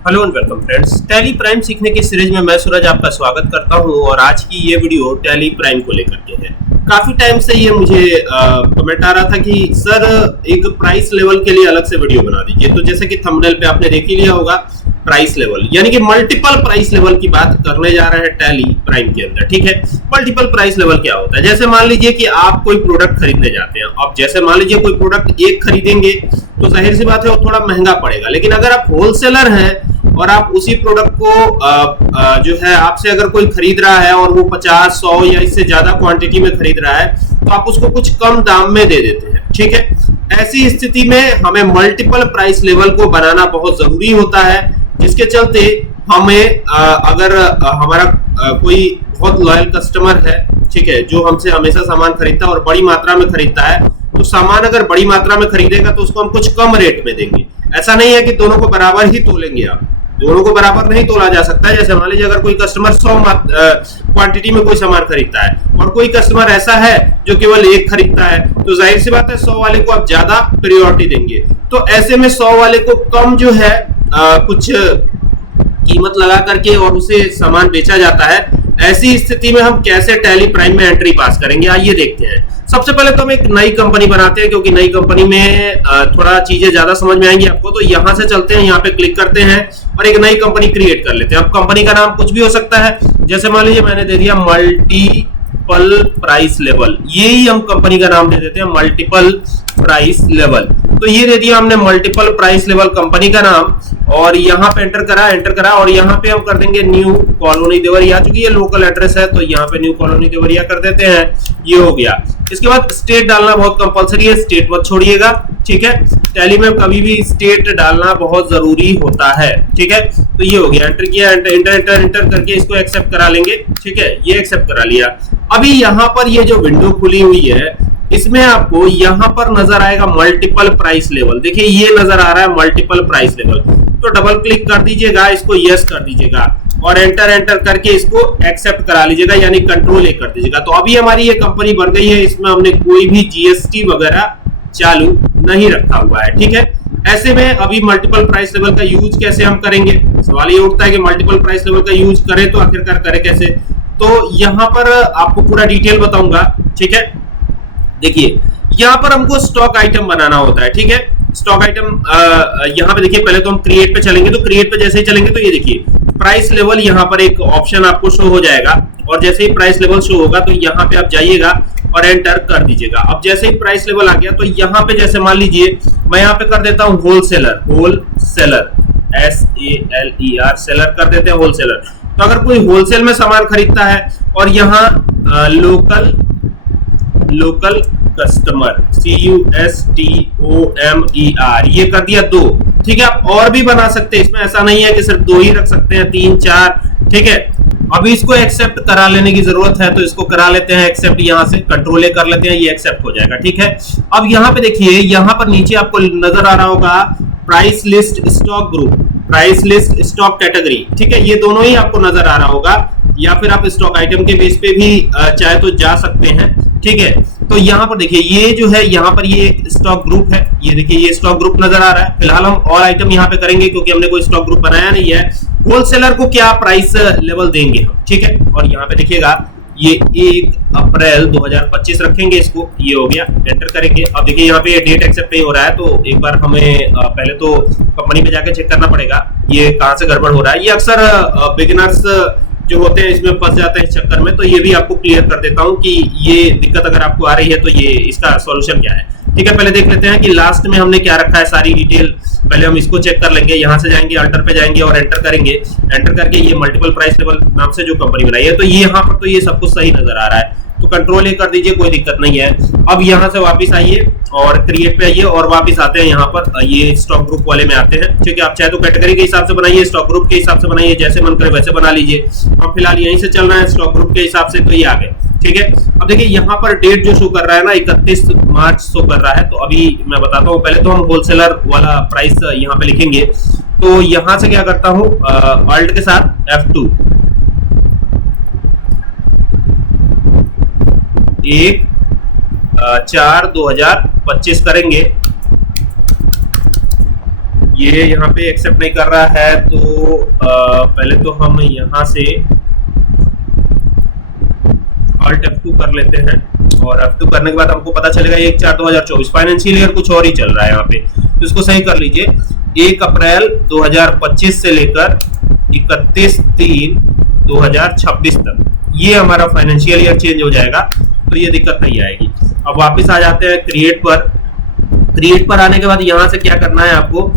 Hello and welcome friends. Tally prime सीखने की series में मैं सूरज आपका स्वागत करता हूं और आज की ये वीडियो टैली प्राइम को लेकर के है। काफी टाइम से ये मुझे कमेंट आ रहा था कि सर एक प्राइस लेवल के लिए अलग से वीडियो बना दीजिए। तो जैसे कि थंबनेल पे आपने देख ही लिया होगा, प्राइस लेवल यानी कि मल्टीपल प्राइस लेवल की बात करने जा रहे हैं टैली प्राइम के अंदर। ठीक है, मल्टीपल प्राइस लेवल क्या होता है? जैसे मान लीजिए कि आप कोई प्रोडक्ट खरीदने जाते हैं। अब जैसे मान लीजिए कोई प्रोडक्ट एक खरीदेंगे तो जाहिर सी बात है वो थोड़ा महंगा पड़ेगा, लेकिन अगर आप होलसेलर हैं और आप उसी प्रोडक्ट को जो है आपसे अगर कोई खरीद रहा है और वो 50, 100 या इससे ज्यादा क्वांटिटी में खरीद रहा है तो आप उसको कुछ कम दाम में दे देते हैं। ठीक है, ऐसी स्थिति में हमें मल्टीपल प्राइस लेवल को बनाना बहुत जरूरी होता है, जिसके चलते हमें अगर हमारा कोई बहुत लॉयल कस्टमर है, ठीक है, जो हमसे हमेशा सामान खरीदता है और बड़ी मात्रा में खरीदता है, तो सामान अगर बड़ी मात्रा में खरीदेगा तो उसको हम कुछ कम रेट में देंगे। ऐसा नहीं है कि दोनों को बराबर ही तोलेंगे। आप दोनों को बराबर नहीं तोला जा सकता है। जैसे मान लीजिए अगर कोई कस्टमर 100 क्वांटिटी में कोई सामान खरीदता है और कोई कस्टमर ऐसा है जो केवल एक खरीदता है, तो जाहिर सी बात है 100 वाले को आप ज्यादा प्रायोरिटी देंगे। तो ऐसे में 100 वाले को कम जो है कुछ कीमत लगा करके और उसे सामान बेचा जाता है। ऐसी स्थिति में हम कैसे टैली प्राइम में एंट्री पास करेंगे, आइए देखते हैं। सबसे पहले तो हम एक नई कंपनी बनाते हैं, क्योंकि नई कंपनी में थोड़ा चीजें ज्यादा समझ में आएंगी आपको। तो यहां से चलते हैं, यहाँ पे क्लिक करते हैं और एक नई कंपनी क्रिएट कर लेते हैं। अब कंपनी का नाम कुछ भी हो सकता है, जैसे मान लीजिए मैंने दे दिया मल्टीपल प्राइस लेवल। ये ही हम कंपनी का नाम दे देते हैं, मल्टीपल प्राइस लेवल। तो ये दे दिया हमने मल्टीपल प्राइस लेवल कंपनी का नाम, और यहाँ पे एंटर करा और यहाँ पे हम कर देंगे न्यू कॉलोनी देवरिया। चूंकि ये लोकल एड्रेस है तो यहाँ पे न्यू कॉलोनी देवरिया कर देते हैं। ये हो गया। इसके बाद स्टेट डालना बहुत कंपलसरी है, स्टेट मत छोड़िएगा। ठीक है, टैली में कभी भी स्टेट डालना बहुत जरूरी होता है। ठीक है, तो ये हो गया। एंटर किया, एंटर करके इसको एक्सेप्ट करा लेंगे। ठीक है, ये एक्सेप्ट करा लिया। अभी यहाँ पर ये जो विंडो खुली हुई है, इसमें आपको यहाँ पर नजर आएगा मल्टीपल प्राइस लेवल। देखिए ये नजर आ रहा है मल्टीपल प्राइस लेवल। तो डबल क्लिक कर दीजिएगा, इसको यस कर दीजिएगा और एंटर करके इसको एक्सेप्ट करा लीजिएगा, यानी कंट्रोल ए कर दीजिएगा। तो अभी हमारी ये कंपनी बन गई है। इसमें हमने कोई भी जीएसटी वगैरह चालू नहीं रखा हुआ है। ठीक है, ऐसे में अभी मल्टीपल प्राइस लेवल का यूज कैसे हम करेंगे? सवाल ये उठता है कि मल्टीपल प्राइस लेवल का यूज करें तो आखिरकार करें कैसे? तो यहाँ पर आपको पूरा डिटेल बताऊंगा। ठीक है, देखिए यहाँ पर हमको स्टॉक आइटम बनाना होता है। ठीक है, स्टॉक आइटम यहाँ पे देखिए, पहले तो हम क्रिएट पे चलेंगे। तो क्रिएट पे जैसे ही चलेंगे तो ये देखिए प्राइस लेवल, यहाँ पर एक ऑप्शन आपको शो हो जाएगा और जैसे ही प्राइस लेवल शो होगा तो यहाँ पे आप जाइएगा और एंटर कर दीजिएगा। अब जैसे ही प्राइस लेवल आ गया तो यहाँ पे जैसे मान लीजिए मैं यहाँ पे कर देता हूँ होलसेलर SALER सेलर कर देते हैं होलसेलर। तो अगर कोई होलसेल में सामान खरीदता है और यहाँ लोकल कस्टमर CUSTOMER ये कर दिया 2। ठीक है, आप और भी बना सकते हैं, इसमें ऐसा नहीं है कि सिर्फ 2 ही रख सकते हैं, 3, 4। ठीक है, अभी इसको एक्सेप्ट करा लेने की जरूरत है तो इसको करा लेते हैं एक्सेप्ट। यहाँ से कंट्रोल ए कर लेते हैं, ये एक्सेप्ट हो जाएगा। ठीक है, अब यहाँ पे देखिए, यहाँ पर नीचे आपको नजर आ रहा होगा price list stock group, price list stock category. ठीक है, ये दोनों ही आपको नजर आ रहा होगा, या फिर आप स्टॉक आइटम के बेस पे भी चाहे तो जा सकते हैं। ठीक है, तो यहाँ पर देखिए ये जो है, यहाँ पर ये स्टॉक ग्रुप है। ये देखिए ये स्टॉक ग्रुप नजर आ रहा है। फिलहाल हम और आइटम यहाँ पे करेंगे क्योंकि हमने कोई स्टॉक ग्रुप बनाया नहीं है। होलसेलर को क्या प्राइस लेवल देंगे हम? ठीक है, और यहाँ पे देखिएगा ये 1 अप्रैल 2025 रखेंगे इसको। ये हो गया, एंटर करेंगे। अब देखिए यहाँ पे डेट एक्सेप्ट नहीं हो रहा है, तो एक बार हमें पहले तो कंपनी में जाके चेक करना पड़ेगा ये कहाँ से गड़बड़ हो रहा है। ये अक्सर बिगिनर्स जो होते हैं इसमें फंस जाते हैं इस चक्कर में, तो ये भी आपको क्लियर कर देता हूं कि ये दिक्कत अगर आपको आ रही है तो ये इसका सॉल्यूशन क्या है। ठीक है, पहले देख लेते हैं कि लास्ट में हमने क्या रखा है, सारी डिटेल पहले हम इसको चेक कर लेंगे। यहाँ से जाएंगे, अल्टर पे जाएंगे और एंटर करेंगे। एंटर करके ये मल्टीपल प्राइस लेवल नाम से जो कंपनी बनाई है, तो ये यहाँ पर तो ये सब कुछ सही नजर आ रहा है, तो कंट्रोल ए कर दीजिए, कोई दिक्कत नहीं है। अब यहाँ से वापस आइए और क्रिएट पे आइए और वापस आते हैं यहाँ पर, ये स्टॉक ग्रुप वाले में आते हैं। ठीक है, आप चाहे तो कैटेगरी के हिसाब से बनाइए, स्टॉक ग्रुप के हिसाब से बनाइए, जैसे मन करे वैसे बना लीजिए। हम फिलहाल यहीं से चल रहे हैं स्टॉक ग्रुप के हिसाब से, तो ये आ गए। ठीक है, अब देखिए यहाँ पर डेट जो शो कर रहा है ना, 31 मार्च शो कर रहा है। तो अभी मैं बताता हूँ, पहले तो हम होलसेलर वाला प्राइस यहाँ पे लिखेंगे। तो यहाँ से क्या करता हूँ, अल्ट के साथ F2, 1/4/2025 करेंगे। ये यहाँ पे एक्सेप्ट नहीं कर रहा है, तो पहले तो हम यहाँ से Alt F2 कर लेते हैं, और F2 करने के बाद हमको पता चलेगा 1/4/2024 फाइनेंशियल ईयर कुछ और ही चल रहा है यहाँ पे, तो इसको सही कर लीजिए। 1 अप्रैल 2025 से लेकर 31/3/2026 तक ये हमारा फाइनेंशियल ईयर चेंज हो जाएगा, तो ये दिक्कत नहीं आएगी। अब वापस आ जाते हैं क्रिएट पर। क्रिएट पर आने के बाद यहाँ से क्या करना है आपको,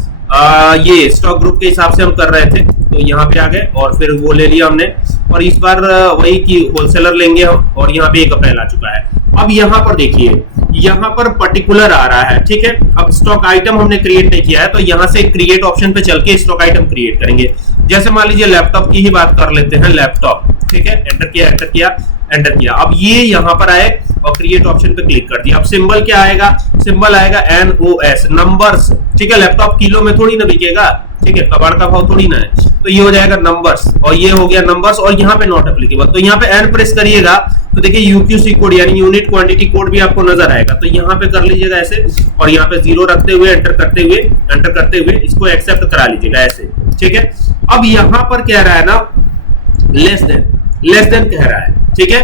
ये स्टॉक ग्रुप के हिसाब से हम कर रहे थे, तो यहाँ पे आ गए और फिर वो ले लिया हमने, और इस बार वही की होलसेलर लेंगे हम, और यहाँ पे 1 अप्रैल आ चुका है। अब यहाँ पर देखिए, यहाँ पर पर्टिकुलर आ रहा है, ठीक है। अब स्टॉक आइटम हमने क्रिएट नहीं किया है, तो यहाँ से क्रिएट ऑप्शन पे चल के स्टॉक आइटम क्रिएट करेंगे। जैसे मान लीजिए लैपटॉप की ही बात कर लेते हैं, लैपटॉप, ठीक है। एंटर किया, एंटर किया, एंटर किया। अब ये यहाँ पर आए और क्रिएट ऑप्शन पे क्लिक कर दिया। अब सिंबल क्या आएगा, सिंबल आएगा NOS, नंबर्स, ठीक है। लैपटॉप किलो में थोड़ी ना बिकेगा, ठीक है, कबाड़ का भाव थोड़ी ना है, तो ये हो जाएगा नंबर्स, और ये हो गया नंबर्स, और यहाँ पे नॉट एप्लीकेबल। तो यहाँ पे N प्रेस करिएगा तो देखिए UQC कोड यानी यूनिट क्वांटिटी कोड भी आपको नजर आएगा, तो यहाँ पे कर लीजिएगा ऐसे, और यहाँ पे 0 रखते हुए एंटर करते हुए इसको एक्सेप्ट करा लीजिएगा ऐसे, ठीक है। अब यहाँ पर कह रहा है ना लेस देन कह रहा है, ठीक है।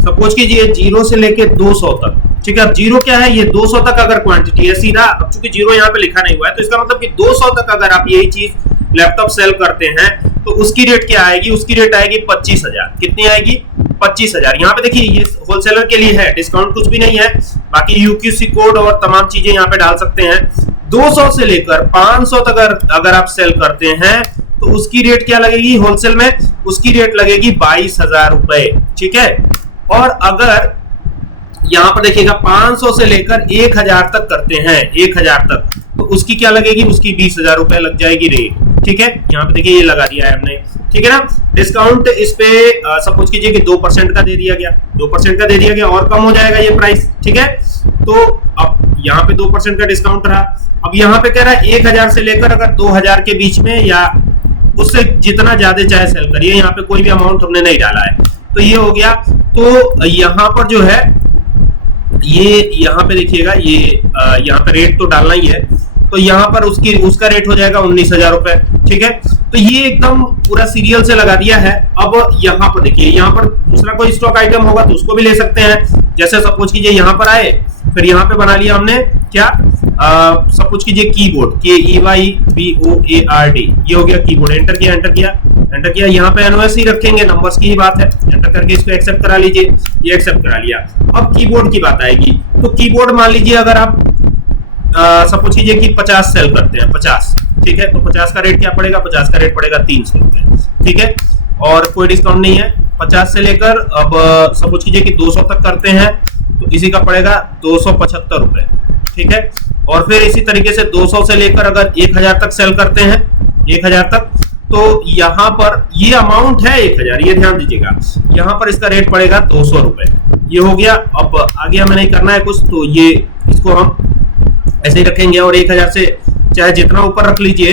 सपोज कीजिए 0 से लेके 200 तक, ठीक है। अब 0 क्या है, ये 200 तक अगर क्वांटिटी है सीधा, अब चूंकि 0 यहाँ पे लिखा नहीं हुआ है, तो इसका मतलब कि 200 तक अगर आप यही चीज लैपटॉप सेल करते हैं तो उसकी रेट क्या आएगी, उसकी रेट आएगी 25,000। कितनी आएगी, 25,000। यहाँ पे देखिए ये होलसेलर के लिए है, डिस्काउंट कुछ भी नहीं है, बाकी UQC कोड और तमाम चीजें यहाँ पे डाल सकते हैं। 200 से लेकर 500 तक अगर आप सेल करते हैं तो उसकी रेट क्या लगेगी, होलसेल में उसकी रेट लगेगी 22,000 रुपए, ठीक है। और अगर यहाँ पर देखिएगा 500 से लेकर 1,000 तक करते हैं, 1,000 तक, तो उसकी क्या लगेगी, उसकी 20,000 रुपए लग जाएगी रेट, ठीक है। यहाँ पे देखिए ये लगा दिया है हमने, ठीक है ना। डिस्काउंट इस पे सपोज कीजिए कि 2% का दे दिया गया, 2% का दे दिया गया, और कम हो जाएगा ये प्राइस, ठीक है। तो अब यहाँ पे 2% का डिस्काउंट रहा। अब यहाँ पे कह रहा है 1,000 से लेकर अगर 2,000 के बीच में या उससे जितना ज्यादा चाहे सेल करिए, यहाँ पे कोई भी अमाउंट हमने नहीं डाला है, तो ये हो गया। तो यहाँ पर जो है ये यहाँ पे देखिएगा, ये यहाँ पे रेट तो डालना ही है, तो यहाँ पर उसका रेट हो जाएगा 19,000 रुपए, ठीक है। तो ये एकदम पूरा सीरियल से लगा दिया है। अब यहाँ पर देखिए, यहाँ पर दूसरा कोई स्टॉक आइटम होगा तो उसको भी ले सकते हैं। जैसे सपोज कीजिए यहाँ पर आए, फिर यहाँ पे बना लिया हमने क्या, सपोज कीजिए कीबोर्ड, KEYBOARD, ये हो गया कीबोर्ड। एंटर किया, एंटर किया, एंटर किया। यहाँ पे NOS ही रखेंगे, नंबर्स की ही बात है। एंटर करके इसको एक्सेप्ट करा लीजिए, ये एक्सेप्ट करा लिया। अब कीबोर्ड की बात आएगी, तो कीबोर्ड मान लीजिए अगर आप सपोज कीजिए कि 50 सेल करते हैं, 50, ठीक है। तो 50 का रेट क्या पड़ेगा, 50 का रेट पड़ेगा 300 रुपए, ठीक है, और कोई डिस्काउंट नहीं है। 50 से लेकर अब सपोज कीजिए कि 200 तक करते हैं, तो इसी का पड़ेगा 275 रुपए, ठीक है। और फिर इसी तरीके से 200 से लेकर अगर 1,000 तक सेल करते हैं, 1,000 तक, तो यहाँ पर ये अमाउंट है 1,000, ये ध्यान दीजिएगा। यहाँ पर इसका रेट पड़ेगा 200 रुपए, ये हो गया। अब आगे हमें नहीं करना है कुछ, तो ये इसको हम ऐसे ही रखेंगे, और 1,000 से चाहे जितना ऊपर रख लीजिए,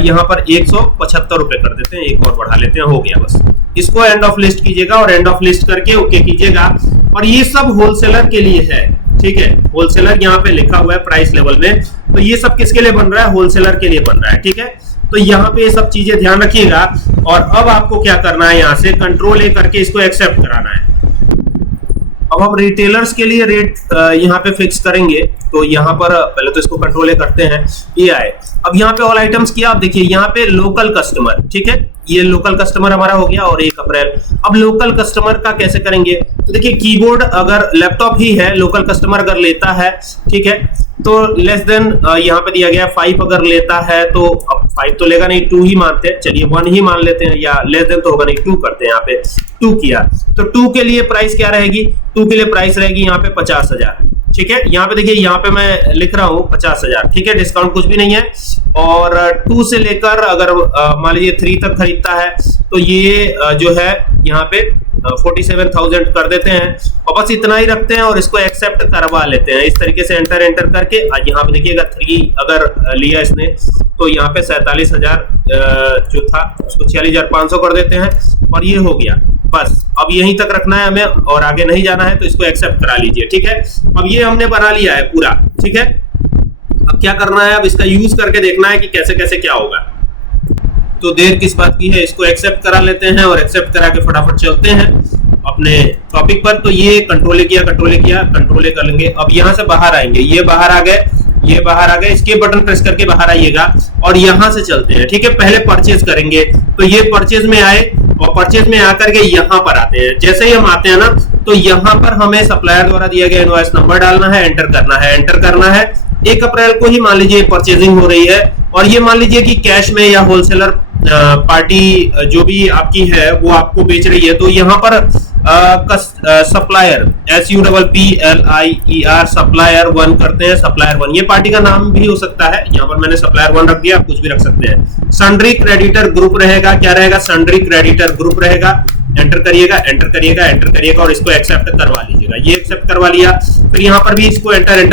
यहाँ पर 175 रुपए कर देते हैं, एक और बढ़ा लेते हैं, हो गया बस। इसको एंड ऑफ लिस्ट कीजिएगा, और एंड ऑफ लिस्ट करके ओके कीजिएगा। और ये सब होलसेलर के लिए है, ठीक है। होलसेलर यहाँ पे लिखा हुआ है प्राइस लेवल में, तो ये सब किसके लिए बन रहा है, होलसेलर के लिए बन रहा है, ठीक है। तो यहाँ पे ये सब चीजें ध्यान रखिएगा। और अब आपको क्या करना है, यहाँ से कंट्रोल A करके इसको एक्सेप्ट कराना है। अब हम रिटेलर्स के लिए रेट यहाँ पे फिक्स करेंगे, तो यहाँ पर पहले तो इसको कंट्रोल करते हैं, ये आए। अब यहाँ पे ऑल आइटम्स किया, आप देखिए यहाँ पे लोकल कस्टमर, ठीक है, ये लोकल कस्टमर हमारा हो गया, और 1 अप्रैल। अब लोकल कस्टमर का कैसे करेंगे, तो देखिए कीबोर्ड अगर लैपटॉप ही है, लोकल कस्टमर अगर लेता है, ठीक है, तो लेस देन यहाँ पे दिया गया 5 अगर लेता है, तो अब 5 तो लेगा नहीं, 2 ही मानते हैं, चलिए 1 ही मान लेते हैं, या लेस देन तो होगा नहीं, 2 करते हैं। यहाँ पे 2 किया, तो 2 के लिए प्राइस क्या रहेगी, 2 के लिए प्राइस रहेगी यहाँ पे 50,000, ठीक है। यहाँ पे देखिए, यहाँ पे मैं लिख रहा हूँ 50,000, ठीक है, डिस्काउंट कुछ भी नहीं है। और 2 से लेकर अगर मान लीजिए 3 तक खरीदता है, तो ये जो है यहाँ पे 47,000 कर देते हैं, और बस इतना ही रखते हैं, और इसको एक्सेप्ट करवा लेते हैं। इस तरीके से एंटर करके यहाँ पे देखिएगा 3 अगर लिया इसने, तो यहाँ पे 47,000 जो था उसको 46,500 कर देते हैं, और ये हो गया बस। अब यहीं तक रखना है हमें, और आगे नहीं जाना है, तो इसको एक्सेप्ट करा लीजिए, ठीक है। अब ये हमने बना लिया है पूरा, ठीक है। अब क्या करना है, अब इसका यूज करके देखना है कि कैसे कैसे क्या होगा। तो देर किस बात की है, इसको एक्सेप्ट करा लेते हैं और एक्सेप्ट करा के फटाफट चलते हैं अपने टॉपिक पर। तो ये कंट्रोल किया, कंट्रोल कर लेंगे। अब यहाँ से बाहर आएंगे, ये बाहर आ गए, ये बाहर आ गए, इसके बटन प्रेस करके बाहर आइएगा और यहां से चलते हैं। ठीक है, पहले परचेज करेंगे, तो ये परचेज में आए और परचेज में आकर के यहां पर आते हैं। जैसे ही हम आते हैं ना, तो यहां पर हमें सप्लायर द्वारा दिया गया इनवॉइस नंबर डालना है, एंटर करना है। 1 अप्रैल को ही मान लीजिए परचेजिंग हो रही है और ये मान लीजिए कि कैश में या होलसेलर पार्टी जो भी आपकी है वो आपको बेच रही है। तो यहाँ पर सप्लायर SUPPLIER सप्लायर 1 करते हैं, सप्लायर 1 ये पार्टी का नाम भी हो सकता है। यहाँ पर मैंने सप्लायर 1 रख दिया, आप कुछ भी रख सकते हैं। सन्ड्री क्रेडिटर ग्रुप रहेगा, क्या रहेगा, सन्ड्री क्रेडिटर ग्रुप रहेगा। एंटर करिएगा और इसको एक्सेप्ट करवा लीजिएगा। ये एक्सेप्ट करवा लिया, फिर यहाँ पर भी इसको एंटर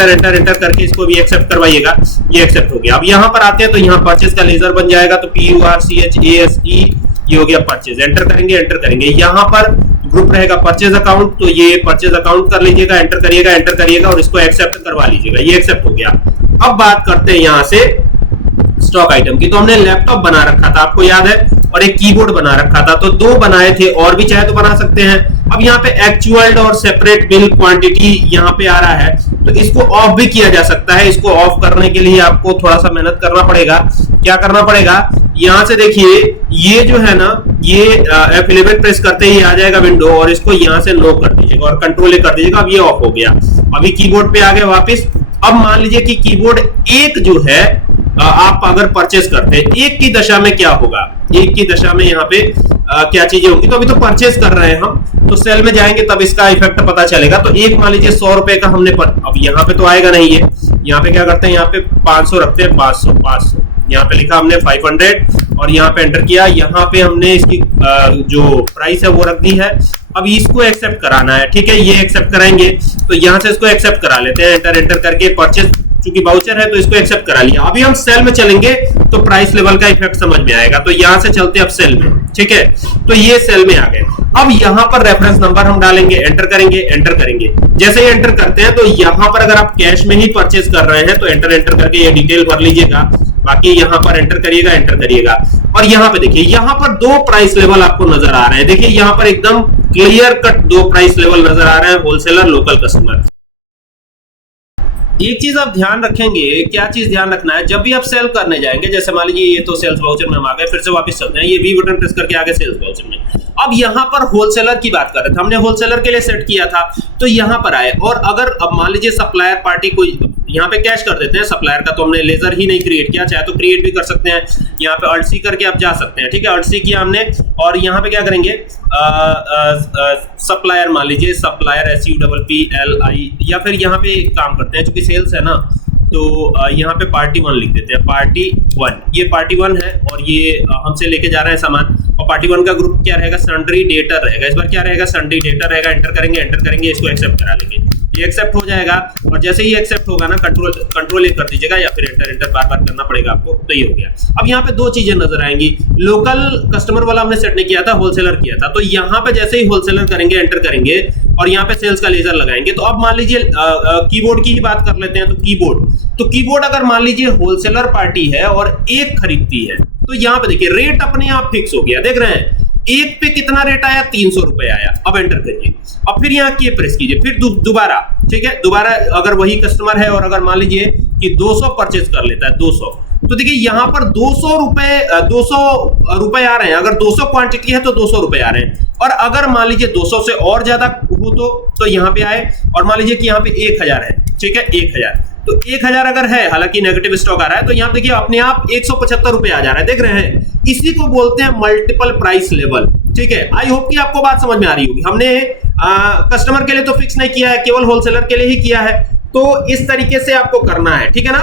करके इसको भी एक्सेप्ट करवाइएगा। ये एक्सेप्ट हो गया। अब यहाँ पर आते हैं तो यहाँ परचेज का लेजर बन जाएगा, तो PURCHASE ये हो गया परचेज। एंटर करेंगे। यहाँ पर ग्रुप रहेगा परचेज अकाउंट, तो ये परचेज अकाउंट कर लीजिएगा। एंटर करिएगा और इसको एक्सेप्ट करवा लीजिएगा। ये एक्सेप्ट हो गया। अब बात करते हैं यहाँ से स्टॉक आइटम की। तो हमने लैपटॉप बना रखा था, आपको याद है, और एक कीबोर्ड बना रखा था, तो 2 बनाए थे, और भी चाहे तो बना सकते हैं। अब यहाँ पे एक्चुअल और सेपरेट बिल क्वांटिटी यहाँ पे आ रहा है, तो इसको ऑफ भी किया जा सकता है। इसको ऑफ करने के लिए आपको थोड़ा सा मेहनत करना पड़ेगा। क्या करना पड़ेगा, यहाँ से देखिए, ये जो है ना, ये F11 प्रेस करते ही आ जाएगा विंडो, और इसको यहाँ से नो कर दीजिएगा और कंट्रोल कर दीजिएगा। अब ये ऑफ हो गया। अभी कीबोर्ड पे आ गए वापिस। अब मान लीजिए कि कीबोर्ड 1 जो है आप अगर परचेस करते हैं, 1 की दशा में क्या होगा, 1 की दशा में यहाँ पे क्या चीजें होंगी। तो अभी तो परचेस कर रहे हैं हम, तो सेल में जाएंगे तब इसका इफेक्ट पता चलेगा। तो 1 मान लीजिए 100 रुपए का हमने अब यहाँ पे तो आएगा नहीं है, यहाँ पे क्या करते हैं, यहाँ पे 500 रखते हैं, 500 यहाँ पे लिखा हमने 500 और यहाँ पे एंटर किया। यहाँ पे हमने इसकी जो प्राइस है वो रख दी है। अब इसको एक्सेप्ट कराना है। ठीक है, ये एक्सेप्ट कराएंगे, तो यहाँ से इसको एक्सेप्ट करा लेते हैं। एंटर करके परचेज, चूंकि वाउचर है तो इसको एक्सेप्ट करा लिया। अभी हम सेल में चलेंगे तो प्राइस लेवल का इफेक्ट समझ में आएगा। तो यहां से चलते हैं अब सेल में। ठीक है, तो ये सेल में आ गए। अब यहां पर रेफरेंस नंबर हम डालेंगे, एंटर करेंगे। जैसे ही एंटर करते हैं तो यहां पर अगर आप कैश में ही परचेज कर रहे हैं तो एंटर करके ये डिटेल भर लीजिएगा। बाकी यहां पर एंटर करिएगा और यहां पे देखिए, यहां पर 2 प्राइस लेवल आपको नजर आ रहे हैं। देखिए यहां पर एकदम क्लियर कट 2 प्राइस लेवल नजर आ रहे हैं, होलसेलर, लोकल कस्टमर। एक चीज आप ध्यान रखेंगे, क्या चीज ध्यान रखना है, जब भी आप सेल करने जाएंगे, जैसे मान लीजिए ये तो सेल्स वाउचर में हम आ गए, फिर से वापस चलते हैं, ये वी बटन प्रेस करके आ गए सेल्स वाउचर में। अब यहाँ पर होलसेलर की बात कर रहे थे, हमने होलसेलर के लिए सेट किया था, तो यहाँ पर आए। और अगर अब मान लीजिए सप्लायर पार्टी को यहाँ पे कैश कर देते हैं, सप्लायर का तो हमने लेजर ही नहीं क्रिएट किया, चाहे तो क्रिएट भी कर सकते हैं। यहाँ पे Alt C करके आप जा सकते हैं। ठीक है, Alt C किया हमने और यहाँ पे क्या करेंगे, सप्लायर मान लीजिए, सप्लायर SUPPLI, या फिर यहाँ पे काम करते हैं, चूंकि सेल्स है ना, तो यहाँ पे पार्टी 1 लिख देते हैं, पार्टी 1। ये पार्टी 1 है और ये हमसे लेके जा रहे हैं सामान। और पार्टी 1 का ग्रुप क्या रहेगा, सन्ड्री डेटर रहेगा। इस बार क्या रहेगा, सन्ड्री डेटर रहेगा। एंटर करेंगे, इसको एक्सेप्ट करा लेंगे। ये एक्सेप्ट हो जाएगा और जैसे ही एक्सेप्ट होगा ना, कंट्रोल कर दीजिएगा या फिर एंटर बार करना पड़ेगा आपको। तो ये हो गया। अब यहाँ पे 2 चीजें नजर आएंगी, लोकल कस्टमर वाला हमने सेट नहीं किया था, होलसेलर किया था। तो यहाँ पे जैसे ही होलसेलर करेंगे, एंटर करेंगे और यहाँ पे सेल्स का लेजर लगाएंगे। तो अब मान लीजिए कीबोर्ड की ही बात कर लेते हैं। तो कीबोर्ड अगर मान लीजिए होलसेलर पार्टी है और 1 खरीदती है, तो यहाँ पे देखिए रेट अपने आप फिक्स हो गया। देख रहे हैं, 1 पे कितना रेट आया, 300 रुपए आया। अब एंटर करिए, अब फिर यहाँ की प्रेस कीजिए, फिर दोबारा। ठीक है, दोबारा अगर वही कस्टमर है और अगर मान लीजिए कि 200 परचेज कर लेता है, 200, तो देखिए यहाँ पर 200 रुपए आ रहे हैं। अगर 200 क्वांटिटी है तो 200 रुपए आ रहे हैं। और अगर मान लीजिए 200 से और ज्यादा हो तो यहाँ पे आए। और मान लीजिए कि यहाँ पे 1000 है। ठीक है, 1000, तो 1000 अगर है, हालांकि नेगेटिव स्टॉक आ रहा है, तो यहाँ देखिए अपने आप 175 रुपए आ जा रहा है। देख रहे हैं, इसी को बोलते हैं मल्टीपल प्राइस लेवल। ठीक है, आई होप कि आपको बात समझ में आ रही होगी। हमने कस्टमर के लिए तो फिक्स नहीं किया है, केवल होलसेलर के लिए ही किया है। तो इस तरीके से आपको करना है। ठीक है ना।